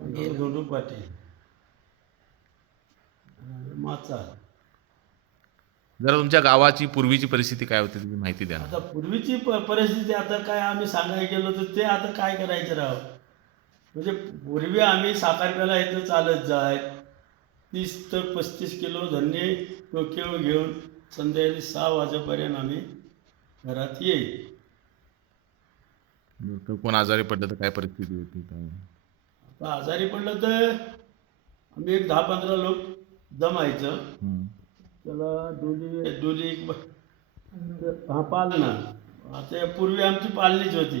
धोंडू पाटील माचा जरा तुमच्या गावाची पूर्वीची परिस्थिती काय होती तुम्ही माहिती द्या आता पूर्वीची परिस्थिती आता काय आम्ही सांगायला गेलो तर ते आता काय करायचं राव? म्हणजे पूर्वी आम्ही साखरप्याला इथं चालत जाय. तीस ते पस्तीस किलो धान्य डोक्यावर घेऊन संध्याकाळी सहा वाजेपर्यंत आम्ही घरात येईल. कोण आजारी पडलं तर काय परिस्थिती होती? काय? आजारी पडलं तर आम्ही एक दहा पंधरा लोक जमायचं. त्याला डोली डोली एक हा पालना आता पूर्वी आमची पालनीच होती.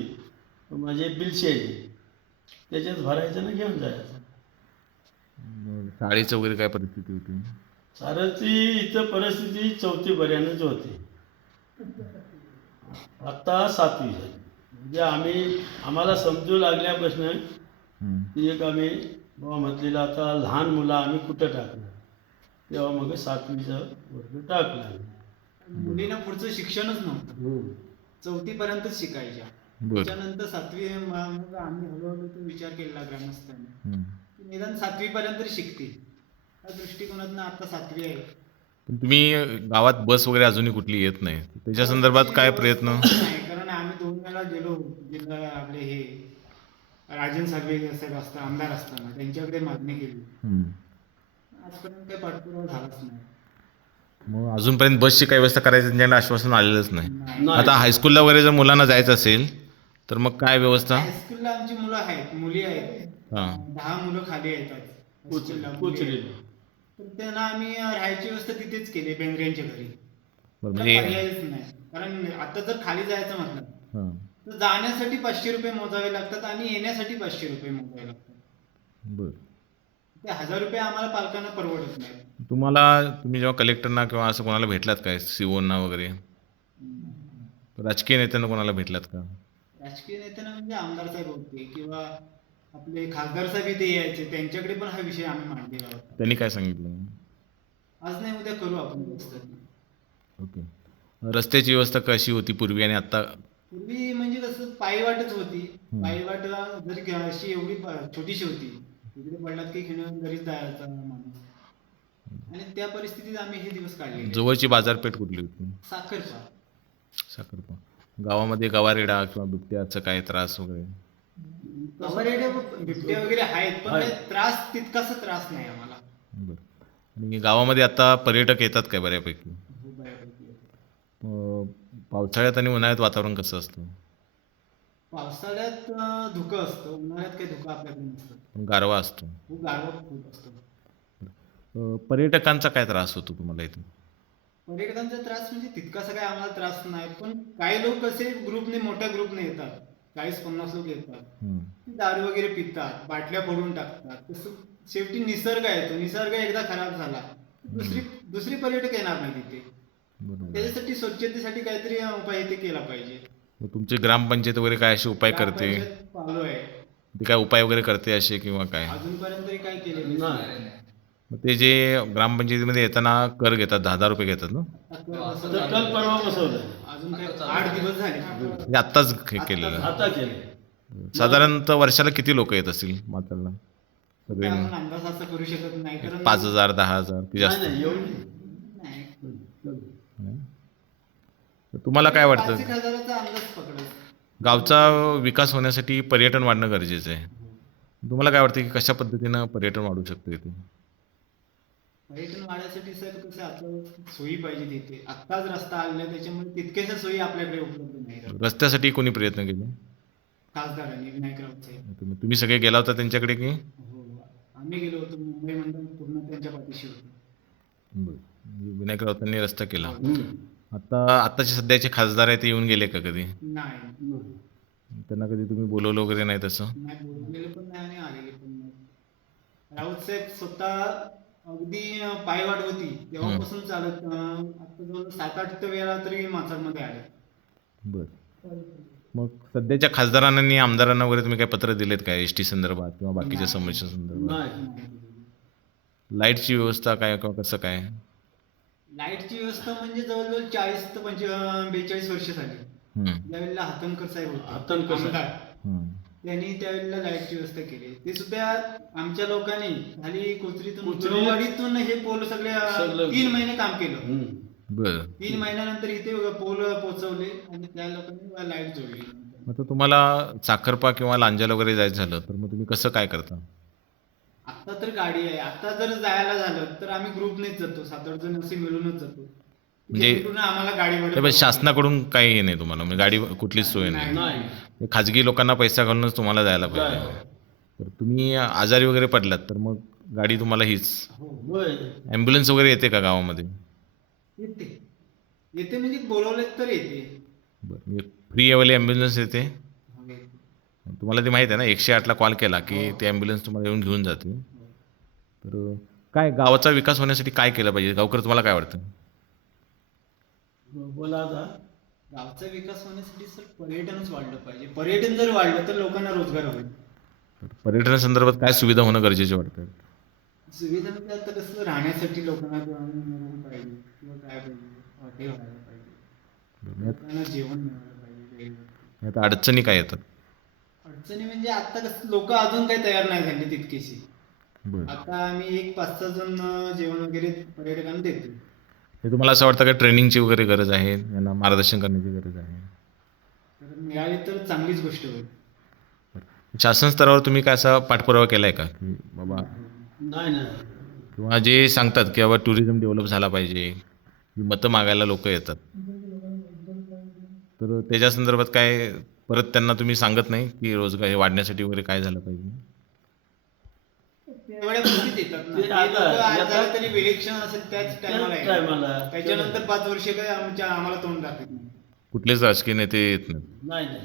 म्हणजे बिलशेची त्याच्यात भरायचं ना घेऊन जायचं. शाळेचं वगैरे काय परिस्थिती होती? सारची इथं परिस्थिती चौथीपर्यंतच होती. आत्ता सातवी झाली. म्हणजे आम्ही आम्हाला समजू लागल्यापासून. ती एक आम्ही बाबा म्हटलेलं आता लहान मुलं आम्ही कुठं टाकणार? तेव्हा मग सातवीचं वर्ग टाकलं आम्ही. मुलींना पुढचं शिक्षणच नव्हतं. हम्म. चौथीपर्यंतच शिकायच्या. बरं. त्याच्यानंतर सातवी मग आम्ही हळूहळू तो विचार केला ग्रामस्थांनी. की निदान सातवीपर्यंत तरी शिकतील. त्या दृष्टिकोनातनं आता सातवी आहे. पण तुम्ही गावात बस वगैरे अजूनही कुठली येत नाही. त्याच्या संदर्भात काय प्रयत्न? नाही कारण आम्ही दोन वेळा गेलो जिल्हा आपले हे. राजन साहेब साहेब असतात आमदार असताना. त्यांच्याकडे मागणी केली. आजपर्यंत काही पाठपुरावा झालाच नाही. मग अजूनपर्यंत बसची काही व्यवस्था करायची त्यांच्याकडे आश्वासन आलेलंच नाही. आता हायस्कूलला वगैरे जर मुलांना जायचं असेल तर मग काय व्यवस्था? हायस्कूलला आमची मुलं आहेत मुली आहेत. हां. दहा मुलं खाली येतात. तर त्यांना आम्ही राहायची व्यवस्था तिथेच केली बेंद्रेंच्या घरी. म्हणजे पर्यायच नाही. कारण आता जर खाली जायचं म्हटलं हां. तर जाण्यासाठी पाचशे रुपये मोजावे लागतात आणि येण्यासाठी पाचशे रुपये मोजावे लागतात. बरं. ते हजार रुपये आम्हाला पालकांना परवडत नाही तुम्हाला तुम्ही जेव्हा कलेक्टरना किंवा असं कोणाला भेटलात काय सीओना वगैरे? राजकीय नेत्यांना कोणाला भेटलात का? राजकीय नेत्यांना म्हणजे आमदार साहेब होते किंवा आपले खासदार साहेब इथे यायचे त्यांच्याकडे पण हा विषय आम्ही मांडलेला होता. त्यांनी काय सांगितलं? आज नाही उद्या करू आपण व्यवस्था. ओके. रस्त्याची व्यवस्था कशी होती पूर्वी आणि आता पूर्वी म्हणजे कसं पायवाटच होती. पायवाट जरी ग- अशी एवढी छोटीशी होती. तिकडे पडलात की खेळून घरीच जायचा माणूस. आणि त्या परिस्थितीत आम्ही हे दिवस काढले जवळची बाजारपेठ कुठली होती? साखरपा साखरपा गावामध्ये गवारेडा किंवा बिबट्याचा काय त्रास वगैरे? बिबट्या आहेत पण त्रास तितकासा त्रास नाही आम्हाला. बरं. आणि गावामध्ये आता पर्यटक येतात काय बऱ्यापैकी? पावसाळ्यात आणि उन्हाळ्यात वातावरण कसं असतं? पावसाळ्यात अं, धुकं असतं. उन्हाळ्यात काही धुकं आपल्याकडे नसतं गारवा असतो. खूप गारवा खूप असतो. अं, पर्यटकांचा काय त्रास होतो तुम्हाला इथे पर्यटकांचा त्रास म्हणजे तितकासा काही आम्हाला त्रास नाही पण काही लोक कसे ग्रुपने मोठ्या ग्रुपने येतात. चाळीस पन्नास लोक येतात. हम्म. ते दारू वगैरे पितात बाटल्या फोडून टाकतात. तसं शेवटी निसर्ग आहे तो. निसर्ग एकदा खराब झाला दुसरी दुसरी पर्यटक येणार नाही तिथे. त्याच्यासाठी स्वच्छतेसाठी काहीतरी उपाय इथे केला पाहिजे. मग तुमची ग्रामपंचायत वगैरे काय असे उपाय करते? ग्रामपंचायत चालू आहे. ते काय उपाय वगैरे करते असे किंवा काय? अजूनपर्यंत तरी काही केलेलं नाही. मग ते जे ग्रामपंचायतीमध्ये येताना कर घेतात दहा दहा रुपये घेतात ना? तर काल परवा बसवलं. अजून काय आठ दिवस झाले. आत्ताच हे केलेलं. आता केलं. साधारणतः वर्षाला किती लोक येत असतील माताला सगळे आपण मिळून? अंदाज असा करू शकत नाही कारण पाच हजार दहा हजार की जास्त? नाही एवढी नाही. तुम्हाला काय वाटतं? गावचा विकास होण्यासाठी पर्यटन वाढणं गरजेचं आहे. तुम्हाला काय वाटतं की कशा पद्धतीनं पर्यटन वाढू शकतं इथे? पर्यटन वाढायसाठी सर कसं आता सोयी पाहिजे तिथे. आत्ताच रस्ता आलेला त्याच्यामुळे तितक्याशा सोयी आपल्याकडे उपलब्ध नाही. रस्त्यासाठी कोणी प्रयत्न केले? खासदारांनी विनायक राऊत तुम्ही सगळे गेला होता त्यांच्याकडे की? हो आम्ही गेलो होतो मुंबई मंडळ पूर्ण त्यांच्या पाठीशी होतो. विनायक राऊतांनी रस्ता केला. हम्म. आता आताचे सध्याचे खासदार आहे ते येऊन गेले का कधी? नाही त्यांना कधी तुम्ही बोलवलं वगैरे नाही तसं? नाही बोललेले पण नाही आणि आलेले पण नाही. राऊत साहेब स्वतः अगदी पायवाट होती. तेव्हापासून चालत आता सात आठ वेळा तरी माचाडमध्ये आले. बर. मग सध्याच्या खासदारांना आणि आमदारांना वगैरे तुम्ही काय पत्र दिलेत काय एस टी संदर्भात किंवा बाकीच्या. समस्या संदर्भात? नाही लाईटची व्यवस्था काय किंवा कसं काय? लाईटची व्यवस्था म्हणजे जवळजवळ चाळीस ते पंचे बेचाळीस वर्ष झाली त्यावेळेला हातनकर साहेब होते हातनकर साहेब. आमदार. हम्म. त्यांनी त्यावेळेला लाईटची व्यवस्था केली ते सुद्धा आमच्या लोकांनी खाली कोचरीतून कोचरी- गुरुवाडीतून हे पोल सगळे तीन महिने काम केलं हम्म. बरं तीन महिन्यानंतर इथे पोल पोहोचवले आणि त्या लोकांनी लाइट जोडली मग तर तुम्हाला साखरपा किंवा लांजाला वगैरे जायचं झालं तर मग तुम्ही कसं काय करता आता तर गाडी आहे. आता जर जायला झालं तर आम्ही ग्रुपनेच जातो. सात आठ जण असे मिळूनच जातो. म्हणजे- आम्हाला गाडी ते पण शासनाकडून काही हे नाही तुम्हाला. म्हणजे गाडी कुठलीच सोय नाही. नाही. हे खाजगी लोकांना पैसा घालूनच तुम्हाला जायला पाहिजे. तर तुम्ही आजारी वगैरे पडलात तर मग गाडी तुम्हाला हीच. होय. ॲम्ब्युलन्स वगैरे येते का गावामध्ये? येते. येते म्हणजे बोलवले तर येते. बरं म्हणजे फ्रीवाली ॲम्ब्युलन्स येते हो, येते. तुम्हाला ते माहिती आहे ना एकशे आठला कॉल केला की ते ॲम्ब्युलन्स तुम्हाला येऊन घेऊन जाते तर काय गावाचा विकास होण्यासाठी काय केलं पाहिजे? गावकर तुम्हाला काय वाटतं? बोला आता. गावचा विकास होण्यासाठी सर पर्यटनच वाढलं पाहिजे. पर्यटन जर वाढलं तर लोकांना रोजगार होईल. पर्यटनासंदर्भात काय सुविधा होणं गरजेचे वाटतं? सुविधा म्हणजे आता कसं राहण्यासाठी लोकांना रूम पाहिजे किंवा काय पाहिजे? हॉटेल व्हायला पाहिजे. लोकांना जेवण मिळालं पाहिजे. आता अडचणी काय येतात? अडचणी म्हणजे आता कसं लोक अजून काही तयार नाही झाली तितकीशी. बरं. आता आम्ही एक पाच सहा जण जेवण वगैरे पर्यटकांना देतो. हे तुम्हाला असं वाटतं का ट्रेनिंगची वगैरे गरज आहे? यांना मार्गदर्शन करण्याची गरज आहे? तर मिळाली तर चांगलीच गोष्ट होईल. शासन स्तरावर तुम्ही काय असा पाठपुरावा केला आहे का? की बाबा नाही नाही. किंवा जे सांगतात की बाबा टुरिझम डेव्हलप झाला पाहिजे की मतं मागायला लोक येतात. तर त्याच्या संदर्भात काय परत त्यांना तुम्ही सांगत नाही की रोजगार हे वाढण्यासाठी वगैरे काय झालं पाहिजे? तेवढ्या गोष्टीत येतात ना. ते ते आता- लोकं आज आता- झालं तरी विलेक्शन असेल त्याच टायमाला त्याच टायमाला. त्याच्यानंतर पाच वर्ष काय आमच्या आम्हाला तोंड दाखवत नाही. कुठलेच राजकीय नेते येत नाही नाही.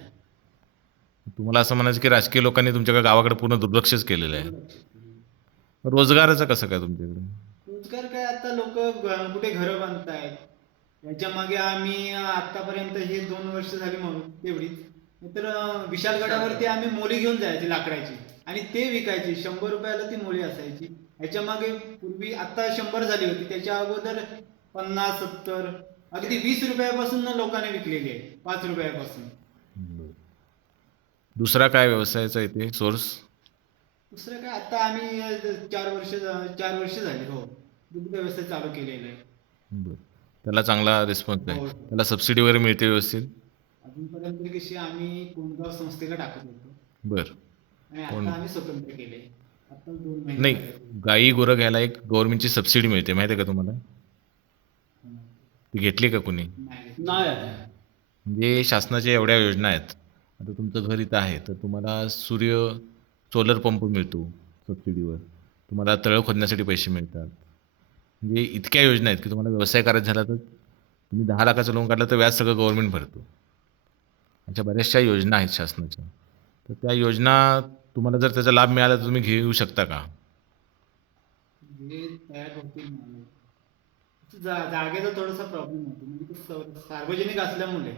तुम्हाला असं म्हणायचं की राजकीय लोकांनी तुमच्या गावाकडे पूर्ण दुर्लक्षच केलेलं आहे. रोजगाराचं कसं काय तुमच्याकडे? रोजगार काय आता लोक कुठे घरं बांधतायत? त्याच्यामागे आम्ही आतापर्यंत हे दोन वर्ष झाली म्हणून तेवढीच तर विशालगडावरती आम्ही मोली घेऊन जायची लाकडाची. आणि ते विकायची शंभर रुपयाला ती मोळी असायची. ह्याच्या मागे पूर्वी आता शंभर झाली होती. त्याच्या अगोदर पन्नास सत्तर अगदी वीस रुपयापासून लोकांनी विकलेली आहे. पाच रुपयापासून. दुसरा काय व्यवसायाचा इथे? सोर्स दुसरं काय? आता आम्ही चार वर्ष चार वर्ष झाली. हो. दुग्ध व्यवसाय चालू केलेला आहे. त्याला चांगला रिस्पॉन्स आहे. हो. त्याला सबसिडी वगैरे मिळते व्यवस्थित? अजूनपर्यंत कशी आम्ही कोणगाव संस्थेला टाकत होतो. बरं. आणि कोण? आता आम्ही स्वतंत्र केले. आता दोन महिने नाही. गाई गुरं घ्यायला एक गव्हर्नमेंटची सबसिडी मिळते माहिती आहे का तुम्हाला. ती घेतली का कुणी? नाही नाही. म्हणजे शासनाच्या एवढ्या योजना आहेत. आता तुमचं घर इथं आहे तर तुम्हाला सूर्य सोलर पंप मिळतो सबसिडीवर तुम्हाला तळं खोदण्यासाठी पैसे मिळतात. म्हणजे इतक्या योजना आहेत की तुम्हाला व्यवसाय करायचा झाला तर तुम्ही दहा लाखाचं लोन काढलं तर व्याज सगळं गव्हर्नमेंट भरतो. अशा बऱ्याचशा योजना आहेत शासनाच्या. तर त्या योजना तुम्हाला जर त्याचा लाभ मिळाला तर तुम्ही घेऊ शकता का? जे तयार होतील माणूस. जा- जागेचा थोडासा प्रॉब्लेम होतो. म्हणजे ते सार्वजनिक असल्यामुळे.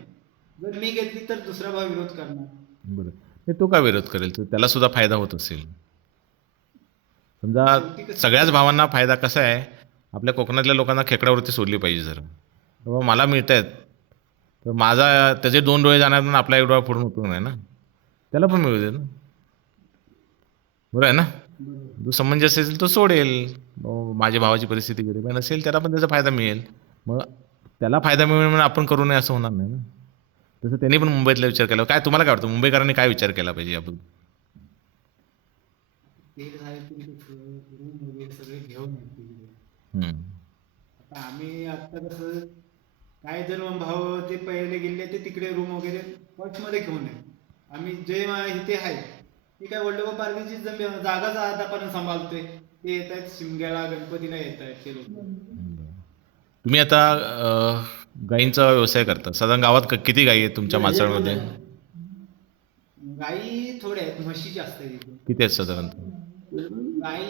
जर मी घेतली तर दुसरा भाव विरोध करणार. बरं. नाही तो का विरोध करेल? तर त्याला सुद्धा फायदा होत असेल. समजा सगळ्याच भावांना फायदा कसा आहे? आपल्या कोकणातल्या लोकांना खेकडावरती सोडली पाहिजे जर. बाबा मला मिळत आहेत तर माझा त्याचे दोन डोळे जाणार ना आपला एक डोळा फोडून उपयोग नाही ना. त्याला पण मिळू दे ना. बरं आहे ना? जो समंजस असेल तो सोडेल. माझ्या भावाची परिस्थिती गरीब नसेल त्याला पण त्याचा फायदा मिळेल. मग त्याला फायदा मिळेल म्हणून आपण करू नये असं होणार नाही ना. तसं त्यांनी पण मुंबईतला विचार केला. काय तुम्हाला काय वाटतं? मुंबईकरांनी काय विचार केला पाहिजे आपण घेऊन आम्ही आता कसं काय जर मग भाव ते पहिले गेले ते तिकडे रूम वगैरे मध्ये घेऊन आहे आम्ही जे मा- इथे आहे ते काय पार्टीची जमीन जागाच आतापर्यंत सांभाळतोय. ते येत आहेत शिमग्याला गणपतीला येत आहेत ते लोक. तुम्ही आता अं, गायींचा व्यवसाय करता. साधारण गावात क- किती गायी आहेत तुमच्या माचाळमध्ये? गाई थोड्या आहेत म्हशी जास्त आहेत इथे किती आहेत साधारणतः गाई